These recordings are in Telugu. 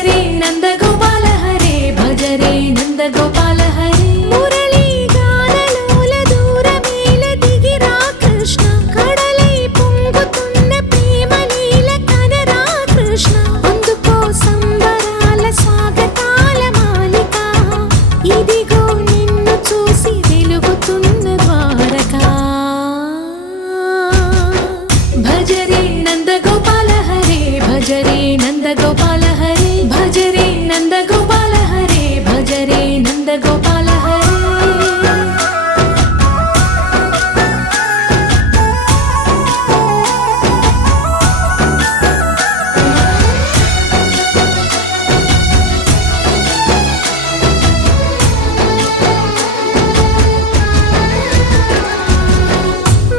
భజరే నందగోపాల హరే భజరే నందగోపాల హరే మురళీ గానలోల దూరమేల దిగిరా కృష్ణ కడలై పొంగుతున్న ప్రేమలీల కనరా కృష్ణ అందుకో సంబరాల స్వాగతాల మాలిక ఇదిగో నిన్ను చూసి వెలుగుతున్న ద్వారకా భజరే నందగోపాల హరే భజరే నందగోపాల హరే భజరే నందగోపాల హరే భజరే నందగోపాల హరే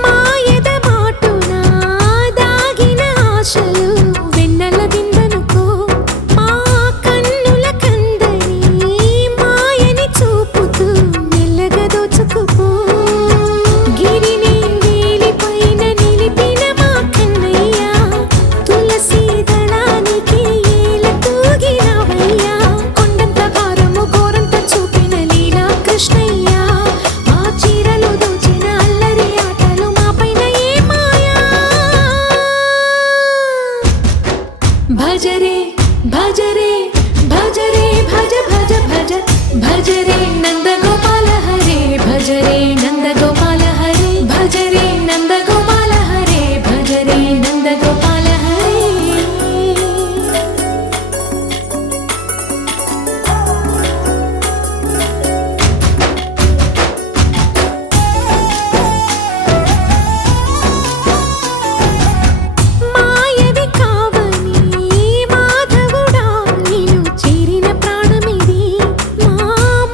మాయద మాటున దాగిన ఆశలు వెన్నెల బిందెనుకో మా కన్నుల కందని మాయని చూపుతూ మెల్లగా దోచుకుపో గిరిని వేలిపైన నిలిపిన మా కన్నయ్య తులసి దళానికి ఏల తూగినవయ్యా కొండంత భారము గోరంత చూపిన లీలా కృష్ణయ్య మా చీరలు దోచిన అల్లరి ఆటలు మాపైన ఏ మాయా భజరే భజరే భజరే భజ భజ భజ భజరే నందగోపాల హరే భజరే